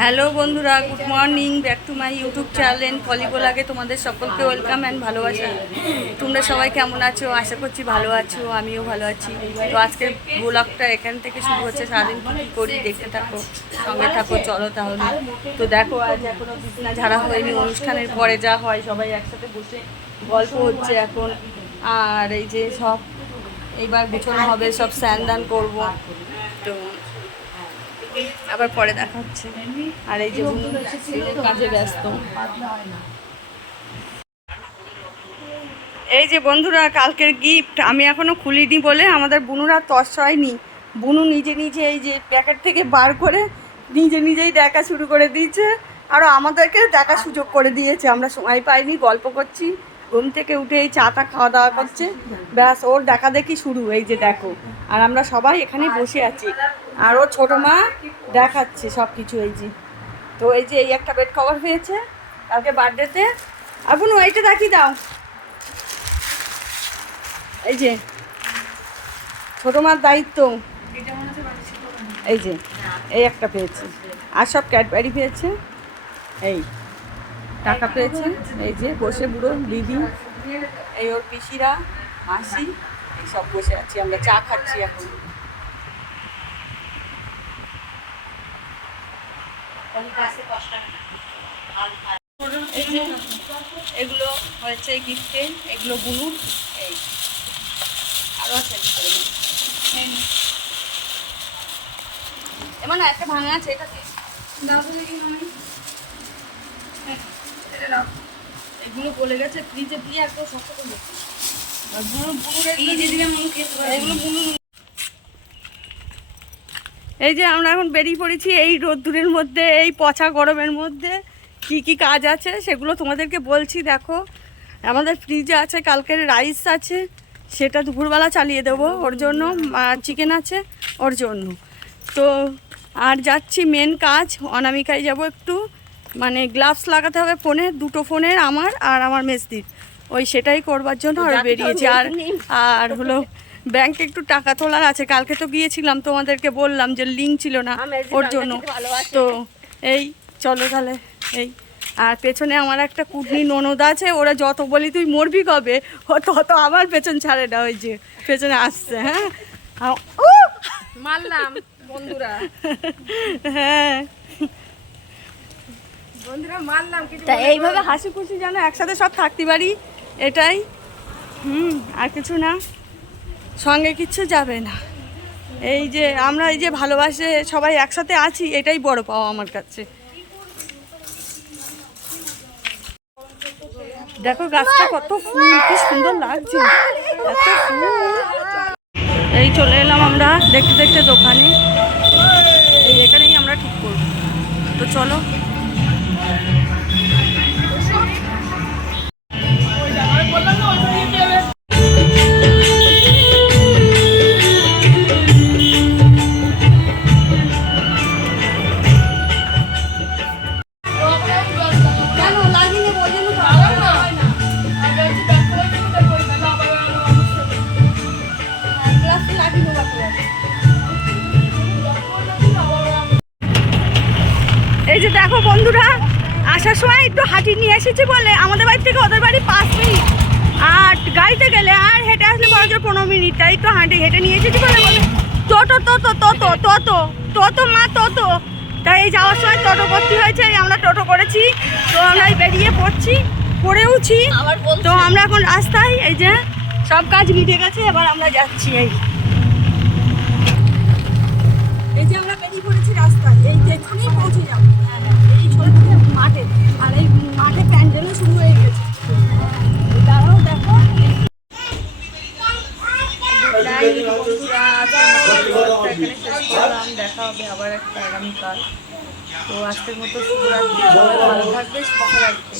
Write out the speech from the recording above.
Hello বন্ধুরা, good morning, back to my YouTube channel পলিবোলাগে তোমাদের সকলকে ওয়েলকাম অ্যান্ড ভালোবাসা। তোমরা সবাই কেমন আছো? আশা করছি ভালো আছো, আমিও ভালো আছি। তো আজকের ব্লগটা এখান থেকে শুরু হচ্ছে। সারাদিন কী করি দেখতে থাকো, সঙ্গে থাকো, চলো তাহলে। তো দেখো, আজ এখনও বিছানা ঝাড়া হয়নি। অনুষ্ঠানের পরে যা হয় সবাই একসাথে বসে গল্প হচ্ছে এখন। আর এই যে সব এইবার গুছানো হবে, সব স্নান দান করবো। তো আবার পরে দেখা হচ্ছে। আর এই যে কাজে ব্যস্ত। এই যে বন্ধুরা, কালকের গিফট আমি এখনো খুলিনি বলে আমাদের বুনুরা তস হয়নি। বুনু নিজে নিজে এই যে প্যাকেট থেকে বার করে নিজে নিজেই দেখা শুরু করে দিয়েছে। আরও আমাদেরকে দেখা সুযোগ করে দিয়েছে। আমরা সময় পাইনি, গল্প করছি, ঘুম থেকে উঠে এই চাটা খাওয়া দাওয়া করছে, ব্যাস ওর দেখা দেখি শুরু। এই যে দেখো, আর আমরা সবাই এখানে বসে আছি। আর ওর ছোটো মা দেখাচ্ছে সব কিছু। এই যে, তো এই যে এই একটা বেড কভার পেয়েছে কালকে বার্থডেতে। আর বুনু এইটা দেখিয়ে দাও। এই যে ছোটো মার দায়িত্ব। এই যে এই একটা পেয়েছে, আর সব ক্যাডবেরি পেয়েছে। এই টাকা পেয়েছে। এই যে বসে বুড়ো দিদি, এই ওর পিসিরা, মাসি, এই সব বসে আছি, আমরা চা খাচ্ছি এখন। এই যে এগুলো হয়েছে গিফটে, এগুলো বুনুর। এই আরও আছে এমন একটা ভাঙা আছে, এটাকে এগুলো বলে গেছে ফ্রিজে দিয়ে একদম শক্ত করে। এই যে আমরা এখন বেরিয়ে পড়েছি এই রোদ্দুরের মধ্যে, এই পচা গরমের মধ্যে। কি কি কাজ আছে সেগুলো তোমাদেরকে বলছি। দেখো, আমাদের ফ্রিজে আছে কালকের রাইস আছে, সেটা দুপুরবেলা চালিয়ে দেবো ওর জন্য। চিকেন আছে ওর জন্য। তো আর যাচ্ছি মেন কাজ, অনামিকায় যাব একটু, মানে গ্লাভস লাগাতে হবে ফোনে, দুটো ফোনের, আমার আর আমার মেসদির। ওই সেটাই করবার জন্য আর বেরিয়েছি। আর হলো ব্যাংকে একটু টাকা তোলার আছে। কালকে তো গিয়েছিলাম, তোমাদেরকে বললাম যে লিঙ্ক ছিল না ওর জন্য। তো এই চলো তাহলে। এই আর পেছনে আমার একটা কুটনি ননদ আছে, ওরা যত বলি তুই মরবি কবে, ও তত আমার পেছন ছাড়ে না। ওই যে পেছনে আসছে। হ্যাঁ মারলাম বন্ধুরা, হ্যাঁ বন্ধুরা মারলাম। তা এইভাবে হাসি খুশি যেন একসাথে সব থাকতে পারি, এটাই। আর কিছু না, সঙ্গে কিচ্ছু যাবে না। এই যে আমরা এই যে ভালোবাসে সবাই একসাথে আছি, এটাই বড় পাওয়া আমার কাছে। দেখো গাছটা কত ফুল, কি সুন্দর লাগছে, এত ফুল। এই চলে এলাম আমরা দেখতে দেখতে দোকানে। এই এখানেই আমরা ঠিক করব। তো চলো। এই যে দেখো বন্ধুরা, আসার সময় একটু হাঁটি নিয়ে এসেছি বলে আমাদের বাড়ি থেকে ওদের বাড়ি 5 মিনিট, আর গাড়িতে গেলে আর হেঁটে আসলে বড় জোর 15 মিনিট। তাই একটু হেঁটে নিয়ে এসেছি বলে টোটো টোটো টোটো টোটো টোটো মা টোটো। তাই এই যাওয়ার সময় টোটো করতে হয়েছে। এই আমরা টোটো করেছি, তো আমরা বেরিয়ে পড়ছি, পড়েওছি। তো আমরা এখন রাস্তায়, এই যে সব কাজ মিটে গেছে, এবার আমরা যাচ্ছি। এই যে আমরা বেরিয়ে পড়েছি রাস্তায়, এই যে এখানেই পৌঁছে যাবো। হ্যাঁ, এই ছোটো মাঠে, আর এই মাঠে প্যান্ডেলও শুরু হয়ে গেছে। দাঁড়াও দেখো। দেখা হবে আবার একটা আগামীকাল। তো আজকের মতো শুভরাত্রি, সবাই ভালো থাকবে, সুস্থ থাকবে।